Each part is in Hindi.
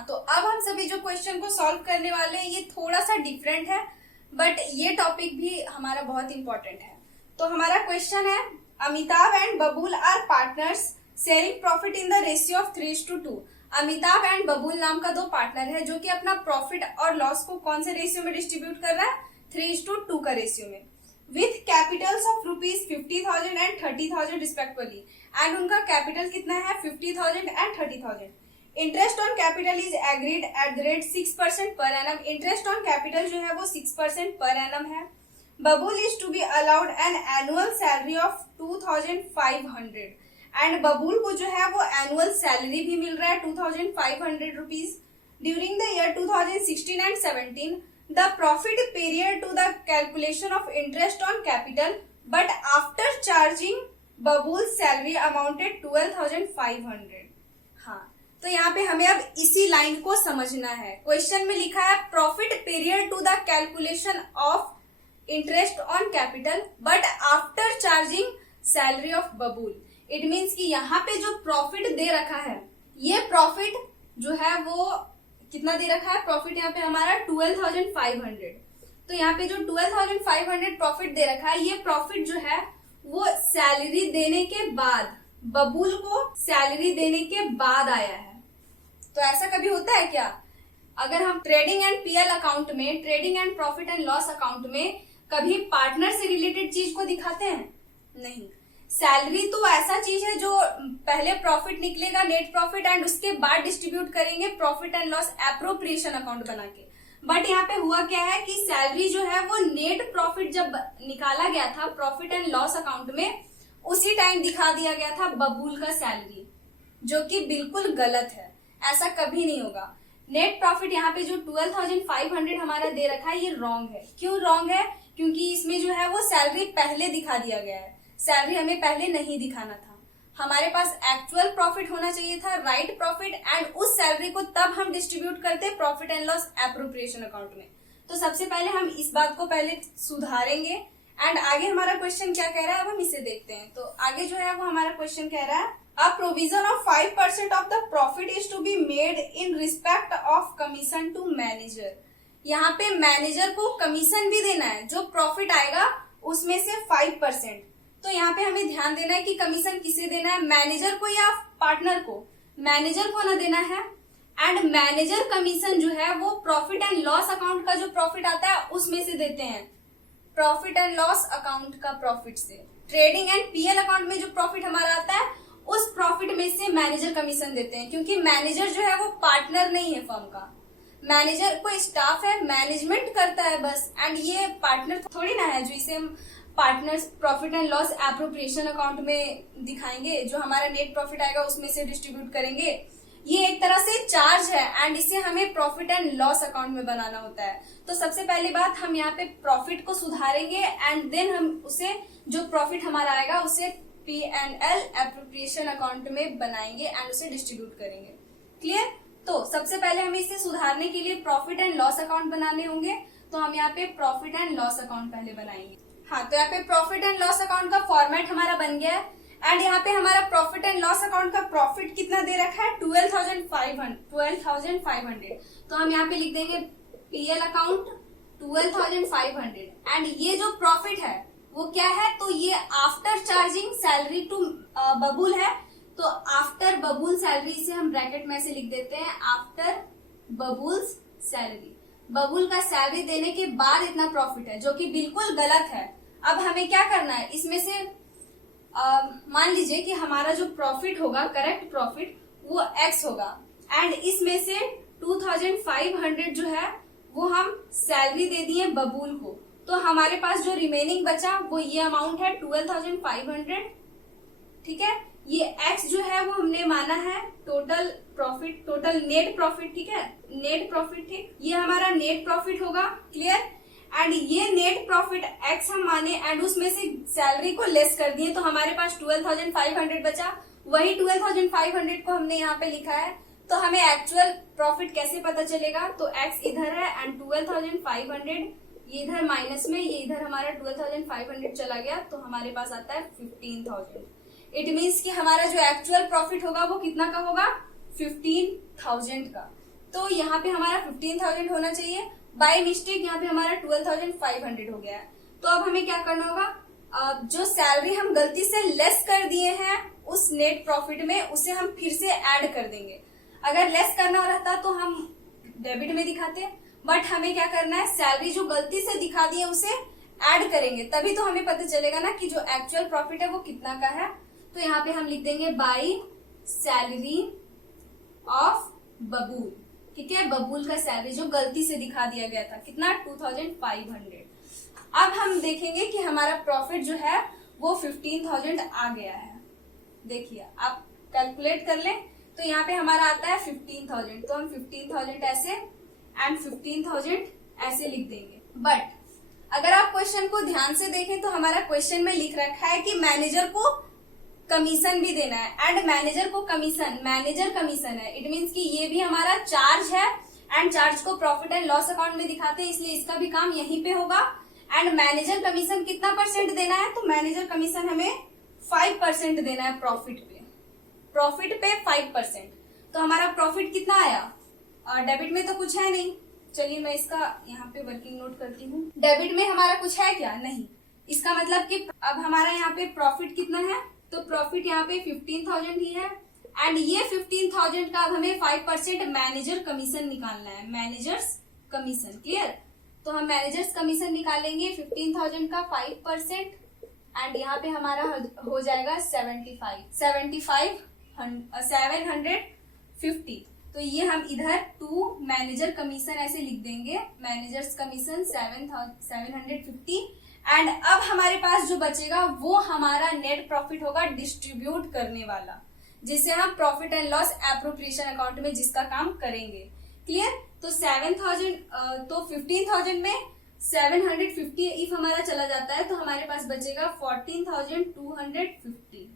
तो अब हम सभी जो क्वेश्चन को सॉल्व करने वाले हैं ये थोड़ा सा डिफरेंट है, बट ये टॉपिक भी हमारा बहुत इंपॉर्टेंट है। तो हमारा क्वेश्चन है, Amitabh and Babul are partners sharing profit in the ratio of 3:2। Amitabh and Babul नाम का दो पार्टनर है जो कि अपना प्रॉफिट और लॉस को कौन से रेशियो में डिस्ट्रीब्यूट कर रहा है, 3:2 का रेशियो में, with Capitals of ₹50,000 and 30,000 respectively. And उनका कैपिटल कितना है, 50,000 and 30,000। Interest on capital is agreed at the rate 6% per annum. Interest on capital जो है वो 6% पर एनम है। Babul is to be allowed an annual salary of 2,500 and Babul को जो है वो एनुअल सैलरी भी मिल रहा है 2,500 rupees during the year 2016 and 17। The profit period to the calculation of interest on capital, but after charging Babul's salary amounted 12,500। हाँ, तो यहाँ पे हमें अब इसी लाइन को समझना है। क्वेश्चन में लिखा है profit period to the calculation of interest on capital but after charging salary of Babul. It means कि यहाँ पे जो प्रॉफिट दे रखा है, ये प्रॉफिट जो है वो कितना दे रखा है, प्रॉफिट यहाँ पे हमारा 12,500। तो यहाँ पे जो 12,500 प्रॉफिट दे रखा है, ये प्रॉफिट जो है वो सैलरी देने के बाद, बबूल को सैलरी देने के बाद आया है। तो ऐसा कभी होता है क्या, अगर हम ट्रेडिंग एंड पीएल अकाउंट में, trading and profit and loss account में कभी पार्टनर से रिलेटेड चीज को दिखाते हैं? नहीं। सैलरी तो ऐसा चीज है जो पहले प्रॉफिट निकलेगा, नेट प्रॉफिट, एंड उसके बाद डिस्ट्रीब्यूट करेंगे profit and loss appropriation account बना के। बट यहाँ पे हुआ क्या है कि सैलरी जो है वो नेट प्रॉफिट जब निकाला गया था प्रॉफिट एंड लॉस अकाउंट में, उसी टाइम दिखा दिया गया था बबूल का सैलरी, जो कि बिल्कुल गलत है। ऐसा कभी नहीं होगा। नेट प्रॉफिट यहाँ पे जो 12,500 हमारा दे रखा है, ये रॉन्ग है। क्यों रॉन्ग है? क्योंकि इसमें जो है वो सैलरी पहले दिखा दिया गया है। सैलरी हमें पहले नहीं दिखाना था। हमारे पास एक्चुअल प्रॉफिट होना चाहिए था, राइट प्रॉफिट, एंड उस सैलरी को तब हम डिस्ट्रीब्यूट करते profit and loss appropriation account में। तो सबसे पहले हम इस बात को पहले सुधारेंगे एंड आगे हमारा क्वेश्चन क्या कह रहा है अब हम इसे देखते हैं। तो आगे जो है वो हमारा क्वेश्चन कह रहा है, a provision of 5% of the profit is to be made in respect of commission to manager. यहाँ पे मैनेजर को कमीशन भी देना है, जो प्रॉफिट आएगा उसमें से 5%। तो यहाँ पे हमें ध्यान देना है कि कमीशन किसे देना है, मैनेजर को या पार्टनर को? मैनेजर को ना देना है। एंड मैनेजर कमीशन जो है वो प्रॉफिट एंड लॉस अकाउंट का जो प्रॉफिट आता है उसमें से देते हैं, प्रॉफिट एंड लॉस अकाउंट का प्रॉफिट से। ट्रेडिंग एंड पीएल अकाउंट में जो प्रॉफिट हमारा आता है उस प्रॉफिट में से मैनेजर कमीशन देते हैं, क्योंकि मैनेजर जो है वो पार्टनर नहीं है फर्म का। मैनेजर कोई स्टाफ है, मैनेजमेंट करता है बस, एंड ये पार्टनर थोड़ी ना है जो इसे हम partners profit and loss appropriation account में दिखाएंगे, जो हमारा नेट प्रॉफिट आएगा उसमें से डिस्ट्रीब्यूट करेंगे। ये एक तरह से चार्ज है एंड इसे हमें प्रॉफिट एंड लॉस अकाउंट में बनाना होता है। तो सबसे पहली बात हम यहाँ पे प्रॉफिट को सुधारेंगे एंड देन हम उसे, जो प्रॉफिट हमारा आएगा उसे P&L एप्रोप्रिएशन अकाउंट में बनाएंगे एंड उसे डिस्ट्रीब्यूट करेंगे। क्लियर? तो सबसे पहले हमें इसे सुधारने के लिए प्रॉफिट एंड लॉस अकाउंट बनाने होंगे। तो हम यहाँ पे प्रॉफिट एंड लॉस अकाउंट पहले बनाएंगे। हाँ, तो यहाँ पे प्रॉफिट एंड लॉस अकाउंट का फॉर्मेट हमारा बन गया है एंड यहाँ पे हमारा प्रॉफिट एंड लॉस अकाउंट का प्रॉफिट कितना दे रखा है, 12,500। तो हम यहाँ पे लिख देंगे पीएल अकाउंट 12,500 एंड ये जो प्रॉफिट है वो क्या है, तो ये आफ्टर चार्जिंग सैलरी टू बबूल है। तो आफ्टर बबूल सैलरी से हम ब्रैकेट में से लिख देते हैं आफ्टर बबूल्स सैलरी। बबूल का सैलरी देने के बाद इतना प्रॉफिट है, जो कि बिल्कुल गलत है। अब हमें क्या करना है, इसमें से मान लीजिए कि हमारा जो प्रॉफिट होगा, करेक्ट प्रॉफिट, वो x होगा एंड इसमें से 2,500 जो है वो हम सैलरी दे दिए बबूल को। तो हमारे पास जो रिमेनिंग बचा वो ये अमाउंट है 12,500। ठीक है, ये x जो है वो हमने माना है total profit, total net profit. ठीक है, नेट प्रॉफिट। ठीक, ये हमारा नेट प्रॉफिट होगा। क्लियर? एंड ये नेट प्रॉफिट x हम माने एंड उसमें से सैलरी को लेस कर दिए, तो हमारे पास 12,500 बचा। वही 12,500 को हमने यहाँ पे लिखा है। तो हमें एक्चुअल प्रॉफिट कैसे पता चलेगा, तो x इधर है एंड 12,500 ये इधर माइनस में, ये इधर हमारा 12,500 चला गया, तो हमारे पास आता है 15,000। इट मीन्स कि हमारा जो एक्चुअल प्रॉफिट होगा वो कितना का होगा, 15,000 का। तो यहाँ पे हमारा 15,000 होना चाहिए। बाय मिस्टेक यहाँ पे हमारा 12,500 हो गया है। तो अब हमें क्या करना होगा, जो सैलरी हम गलती से लेस कर दिए हैं उस नेट प्रॉफिट में, उसे हम फिर से ऐड कर देंगे। अगर लेस करना रहता तो हम डेबिट में दिखाते, बट हमें क्या करना है, सैलरी जो गलती से दिखा दिए उसे ऐड करेंगे, तभी तो हमें पता चलेगा ना कि जो एक्चुअल प्रॉफिट है वो कितना का है। तो यहाँ पे हम लिख देंगे बाय सैलरी ऑफ बबूल। ठीक है, बबूल का सैलरी जो गलती से दिखा दिया गया था, कितना, 2,500। अब हम देखेंगे कि हमारा प्रॉफिट जो है वो 15,000 आ गया है। देखिए आप कैलकुलेट कर लें, तो यहाँ पे हमारा आता है 15,000, तो हम 15,000 ऐसे एंड 15,000 ऐसे लिख देंगे। बट अगर आप क्वेश्चन को ध्यान से देखें तो हमारा क्वेश्चन में लिख रखा है कि मैनेजर को कमीशन भी देना है, एंड मैनेजर को कमीशन, मैनेजर कमीशन है, इट मीन्स कि ये भी हमारा चार्ज है, एंड चार्ज को प्रॉफिट एंड लॉस अकाउंट में दिखाते हैं, इसलिए इसका भी काम यहीं पे होगा। एंड मैनेजर कमीशन कितना परसेंट देना है, तो मैनेजर कमीशन हमें 5% देना है प्रॉफिट पे 5%। तो हमारा प्रॉफिट कितना आया, डेबिट में तो कुछ है नहीं, चलिए मैं इसका यहाँ पे वर्किंग नोट करती हूँ। डेबिट में हमारा कुछ है क्या, नहीं, इसका मतलब कि अब हमारा यहाँ पे प्रॉफिट कितना है, तो प्रॉफिट यहाँ पे 15,000 ही है, एंड ये 15,000 का अब हमें 5% मैनेजर कमीशन निकालना है, मैनेजर्स कमीशन। क्लियर, तो हम मैनेजर्स कमीशन निकालेंगे 15,000 का 5%, एंड यहाँ पे हमारा हो जाएगा 750। तो ये हम इधर टू मैनेजर कमीशन ऐसे लिख देंगे, मैनेजर्स कमीशन 750। एंड अब हमारे पास जो बचेगा वो हमारा नेट प्रॉफिट होगा डिस्ट्रीब्यूट करने वाला, जिसे हम profit and loss appropriation account में जिसका काम करेंगे। क्लियर, तो 7,000 तो 15,000 में 750 इफ हमारा चला जाता है तो हमारे पास बचेगा 14,250।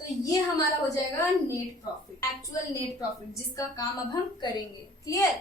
तो ये हमारा हो जाएगा net profit, actual net profit, जिसका काम अब हम करेंगे। क्लियर,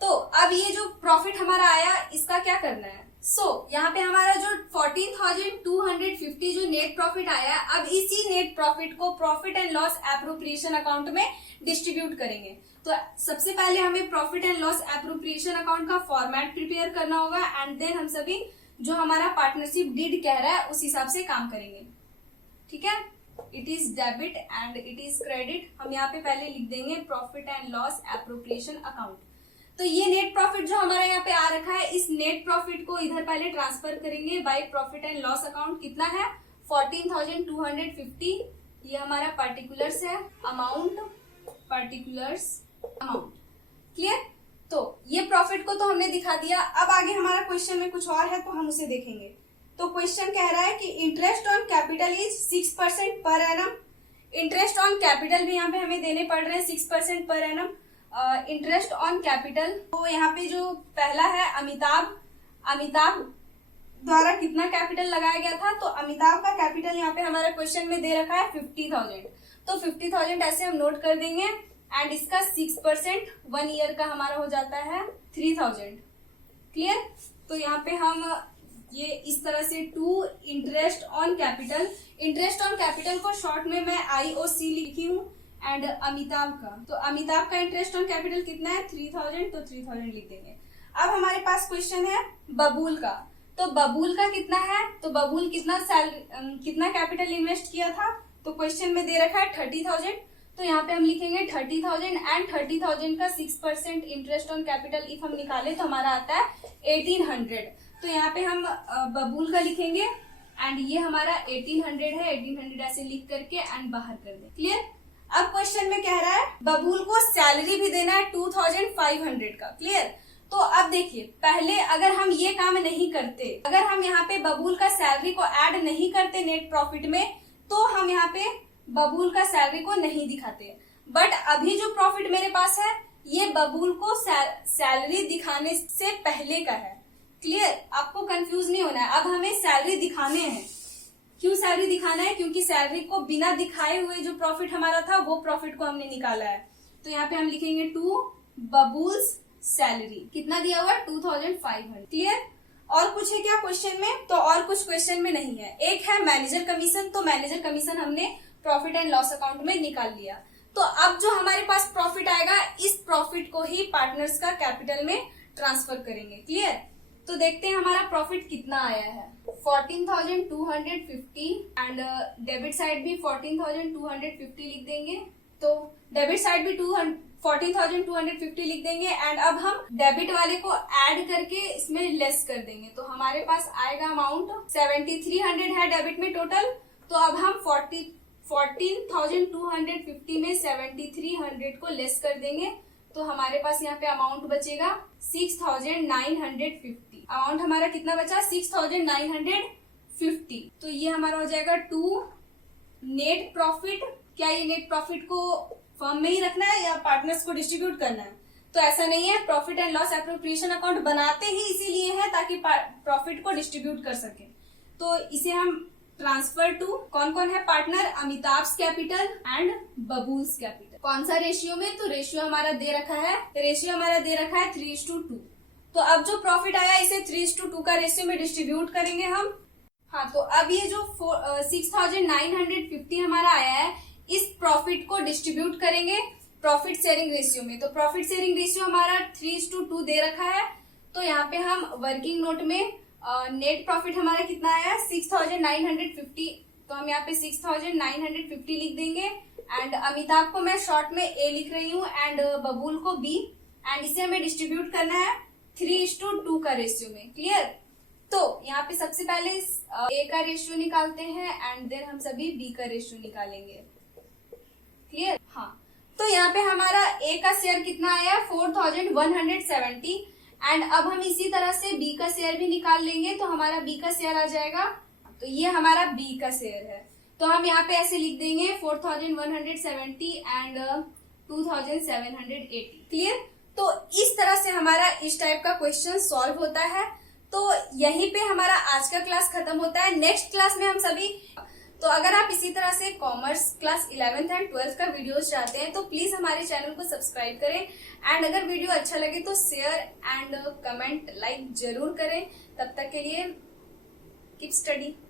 तो अब ये जो प्रॉफिट हमारा आया इसका क्या करना है, यहाँ पे हमारा जो 14,250 जो नेट प्रॉफिट आया, अब इसी नेट प्रॉफिट को profit and loss appropriation account में डिस्ट्रीब्यूट करेंगे। तो सबसे पहले हमें profit and loss appropriation account का फॉर्मेट प्रिपेयर करना होगा, एंड देन हम सभी जो हमारा पार्टनरशिप डीड कह रहा है उस हिसाब से काम करेंगे। ठीक है, it is debit and it is credit. हम यहाँ पे पहले लिख देंगे profit and loss appropriation account. तो ये नेट प्रॉफिट जो हमारा यहाँ पे आ रखा है, इस नेट प्रॉफिट को इधर पहले ट्रांसफर करेंगे by profit and loss account. कितना है, 14,250। ये हमारा पर्टिकुलर्स है, अमाउंट, पर्टिकुलर्स अमाउंट। क्लियर, तो ये प्रॉफिट को तो हमने दिखा दिया। अब आगे हमारा क्वेश्चन में कुछ और है तो हम उसे देखेंगे। तो क्वेश्चन कह रहा है कि interest on capital is 6% per annum. Interest on capital भी यहाँ पे हमें देने पड़ रहे हैं 6% per annum. Interest on capital, तो यहाँ पे जो पहला है अमिताभ द्वारा कितना कैपिटल लगाया गया था, तो अमिताभ का कैपिटल यहाँ पे हमारे क्वेश्चन में दे रखा है 50,000। तो 50,000 ऐसे हम नोट कर देंगे, एंड इसका 6% 1 ईयर का हमारा हो जाता है 3,000। क्लियर, तो यहाँ पे हम ये इस तरह से to interest on capital, interest on capital को शॉर्ट में मैं IOC लिखी हूँ, एंड अमिताभ का, तो अमिताभ का इंटरेस्ट ऑन कैपिटल कितना है 3,000, तो 3,000 लिख देंगे। अब हमारे पास क्वेश्चन है बबूल का, तो बबूल का कितना है, तो बबूल कितना कैपिटल इन्वेस्ट किया था, तो क्वेश्चन में दे रखा है 30,000। तो यहाँ पे हम लिखेंगे 30,000 एंड 30,000 का 6% इंटरेस्ट ऑन कैपिटल इफ हम निकाले तो हमारा आता है 1,800। तो यहाँ पे हम बबूल का लिखेंगे, एंड ये हमारा 1,800 है, 1,800 ऐसे लिख करके एंड बाहर कर दें। क्लियर, अब क्वेश्चन में कह रहा है बबूल को सैलरी भी देना है 2,500 का। क्लियर, तो अब देखिए, पहले अगर हम ये काम नहीं करते, अगर हम यहाँ पे बबूल का सैलरी को ऐड नहीं करते नेट प्रॉफिट में, तो हम यहाँ पे बबूल का सैलरी को नहीं दिखाते। बट अभी जो प्रॉफिट मेरे पास है ये बबूल को सैलरी दिखाने से पहले का है। क्लियर, आपको कंफ्यूज नहीं होना है। अब हमें सैलरी दिखाने हैं। क्यों सैलरी दिखाना है, क्योंकि सैलरी को बिना दिखाए हुए जो प्रॉफिट हमारा था वो प्रॉफिट को हमने निकाला है। तो यहाँ पे हम लिखेंगे टू बबूल्स सैलरी, कितना दिया हुआ 2,500। क्लियर, और कुछ है क्या क्वेश्चन में, तो और कुछ क्वेश्चन में नहीं है। एक है मैनेजर कमीशन, तो मैनेजर कमीशन हमने प्रॉफिट एंड लॉस अकाउंट में निकाल लिया। तो अब जो हमारे पास प्रॉफिट आएगा, इस प्रॉफिट को ही पार्टनर्स का कैपिटल में ट्रांसफर करेंगे। क्लियर? तो देखते हैं हमारा प्रॉफिट कितना आया है। 14,250 एंड डेबिट साइड भी 14,250 लिख देंगे। तो डेबिट साइड भी 14,250 लिख देंगे एंड अब हम डेबिट वाले को ऐड करके इसमें लेस कर देंगे। तो हमारे पास आएगा अमाउंट 7,300 है डेबिट में टोटल। तो अब हम 14,250 में 7,300 को लेस कर देंगे। तो हमारे पास यहाँ पे अमाउंट बचेगा 6,950। अमाउंट हमारा कितना बचा? 6,950। तो ये हमारा हो जाएगा 2 नेट प्रॉफिट। क्या ये नेट प्रॉफिट को फर्म में ही रखना है या पार्टनर्स को डिस्ट्रीब्यूट करना है? तो ऐसा नहीं है, profit and loss appropriation account बनाते ही इसीलिए है ताकि प्रॉफिट को डिस्ट्रीब्यूट कर सके। तो इसे हम ट्रांसफर टू कौन कौन है partner? Amitabh's capital and Babul's capital. कौन सा रेशियो में? तो रेशियो हमारा दे रखा है, 3:2। तो अब जो प्रॉफिट आया इसे 3:2 का रेशियो में डिस्ट्रीब्यूट करेंगे हम। हाँ, तो अब ये जो 6,950 हमारा आया है, इस प्रॉफिट को डिस्ट्रीब्यूट करेंगे प्रॉफिट शेयरिंग रेशियो में। तो प्रॉफिट शेयरिंग रेशियो हमारा 3:2 दे रखा है। तो यहाँ पे हम वर्किंग नोट में नेट प्रॉफिट हमारा कितना आया? 6,950। तो हम यहाँ पे 6,950 लिख देंगे एंड अमिताभ को मैं शॉर्ट में ए लिख रही हूँ एंड बबूल को बी एंड इसे हमें डिस्ट्रीब्यूट करना है 3:2 का रेशियो में। क्लियर? तो यहाँ पे सबसे पहले ए का रेशियो निकालते हैं एंड देन हम सभी बी का रेशियो निकालेंगे। क्लियर? हाँ, तो यहाँ पे हमारा ए का शेयर कितना आया? 4,170 एंड अब हम इसी तरह से बी का शेयर भी निकाल लेंगे। तो हमारा बी का शेयर आ जाएगा, तो ये हमारा बी का शेयर है। तो हम यहाँ पे ऐसे लिख देंगे 4,170 एंड 2,780। क्लियर? तो इस तरह से हमारा इस टाइप का क्वेश्चन सॉल्व होता है। तो यहीं पे हमारा आज का क्लास खत्म होता है। नेक्स्ट क्लास में हम सभी, तो अगर आप इसी तरह से commerce class 11th and 12th का वीडियोस चाहते हैं तो प्लीज हमारे चैनल को सब्सक्राइब करें एंड अगर वीडियो अच्छा लगे तो शेयर एंड कमेंट लाइक जरूर करें। तब तक के लिए कीप स्टडी।